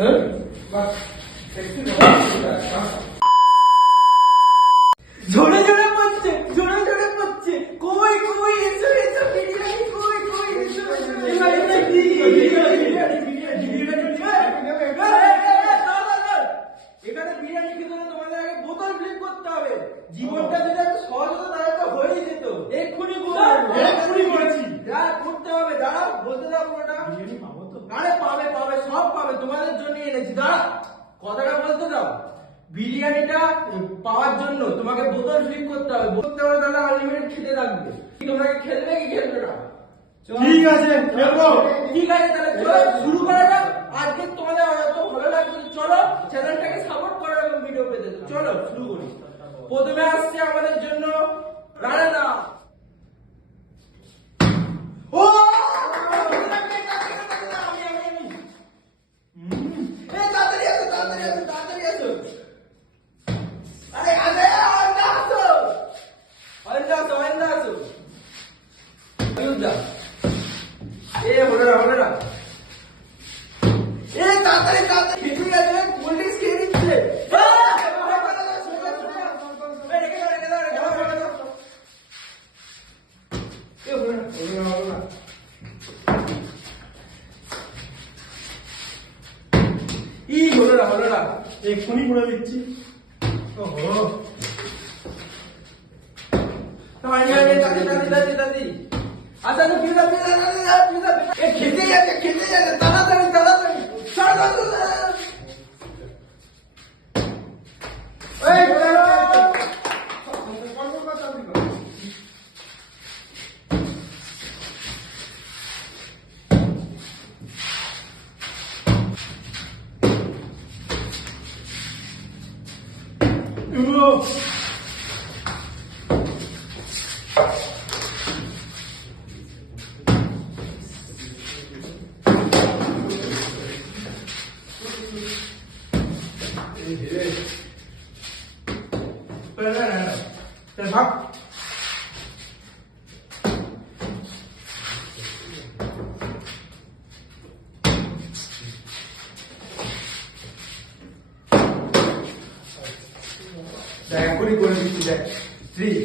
হ্যাঁ ঝরে ঝরে পড়ছে, ঝরে ঝরে পড়ছে। কই কই এসো এসো, বিরিয়ানি কই কই এসো এসো। এখানে বিরিয়ানি খেতে হলে তোমাদের আগে বোতল ফ্লিপ করতে হবে। জীবনটা যদি একটু সহজ হতো তাহলে তো হয়েই যেত। এক্ষুনি করেছি। করতে হবে, দাঁড়াও বলতে দাও পুরোটা। আরে পাবে পাবে, সব পাবে, তোমাদের জন্য এনেছি। দাঁড়া, কথাটা বলতে দাও। বিরিয়ানিটা পাওয়ার জন্য তোমাকে বোতল ফ্লিপ করতে হবে। বলতে হবে তাহলে আনলিমিটেড খেতে থাকবে। তোমরা খেলবে কি খেলবে না? ঠিক আছে, খেলবো। ঠিক আছে, তাহলে চলো শুরু করা যাক। আজকে তোমাদের হয়তো ভালো লাগবে, চলো চ্যানেলটাকে সাপোর্ট করো এবং ভিডিও পেতে দাও। চলো শুরু করি। প্রথমে আসছে আমাদের জন্য রানা। ও তাড়াতাড়ি আসো, তাড়াতাড়ি আসো, তাড়াতাড়ি আসো। আরে আরে আরে আসো, আরে আসো, আরে আসো। হলো না। তাড়াতাড়ি তাড়াতাড়ি খেতে গেছে, কোল্ড ড্রিঙ্কস খেয়ে দিচ্ছে। হলো না। এক্ষুনি করে দিচ্ছি। ওহো, আচ্ছা পিজা খেতে যাচ্ছে তাড়াতাড়ি তাড়াতাড়ি। ভাগ এখনই করে দিচ্ছি। দেখ 3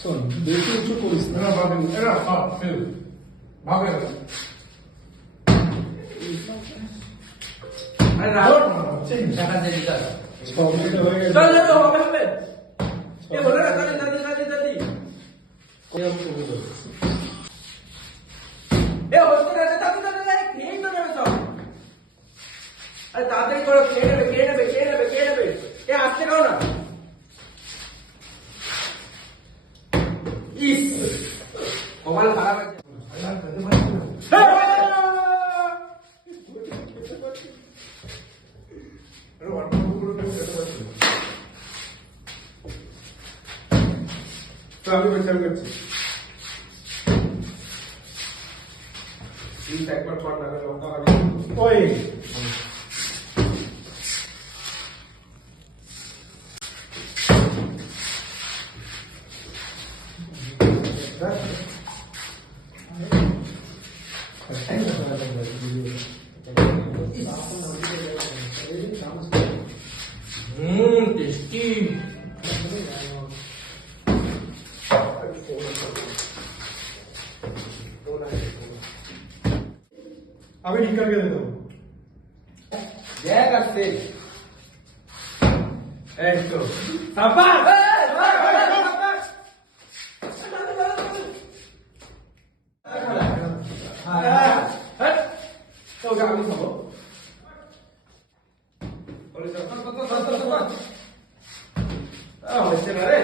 শোন, বেশি উঁচু করিস না। সব মিনিট হয়ে গেছে। তাড়াতাড়ি করো, খেয়ে নেবে। আসতে খাও না। ইস কপাল খারাপ আছে। আমি বিচার করছি। একবার পর না ওই টেস্টি। আমি টিকারকে দিয়ে দেবো। দেখ আসছে। এই তো সাবাস। তোকে আমি খাবো। হচ্ছে না রে।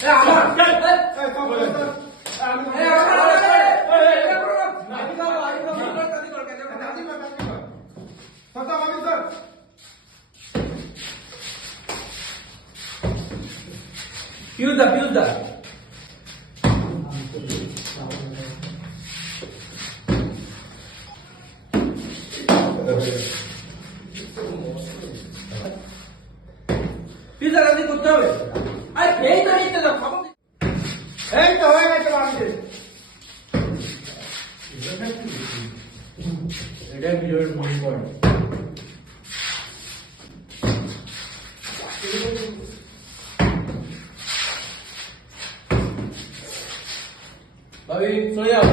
আমার এই, সব বলে দাও। আমি পিউদা পিউদা পিউদা রাজি করতে হবে আরে এই তো নিতে দাও খাবো এই তো হয়ে গেছে বাড়িতে। এটা ভিডিওর মনে পড়ে ভাবি চলে যাও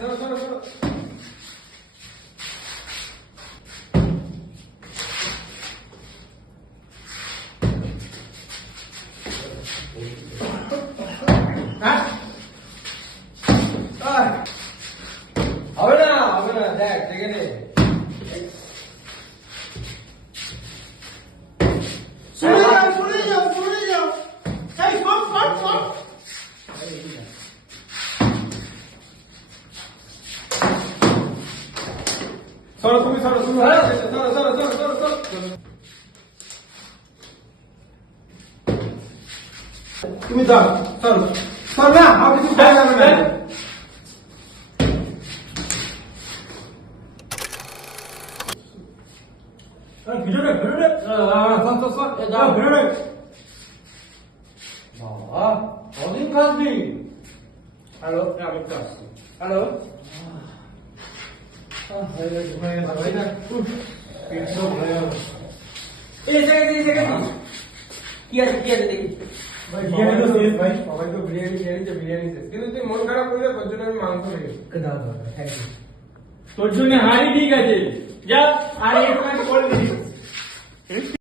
সরো, সরো, সরো। হ্যাঁ? হবে না দেখ দেখে নে শুনে যাও, শুনে যাও, শুনে যাও। এই, সব, সব, সব। সরো, তুমি সরো, তুমি সরো, সরো, সরো, সরো, সরো, সরো। তুমি যাও, সরো। সরো না, আর কিছু খাওয়া যাবে না। ভিডিওটা বাবা কদিন খাসবি হ্যালো, আমি তো আসছি। হ্যালো এই জায়গা কি আছে দেখি বিরিয়ানি তো শেষ ভাই, সবাই তো বিরিয়ানি খেয়েছে, বিরিয়ানি শেষ। কিন্তু তুই মন খারাপ করলে তোর জন্য আমি মাংস রেখেছি। থ্যাংক ইউ তোর জন্য হাড়ি ঠিক আছে যা আর একটু করে দিস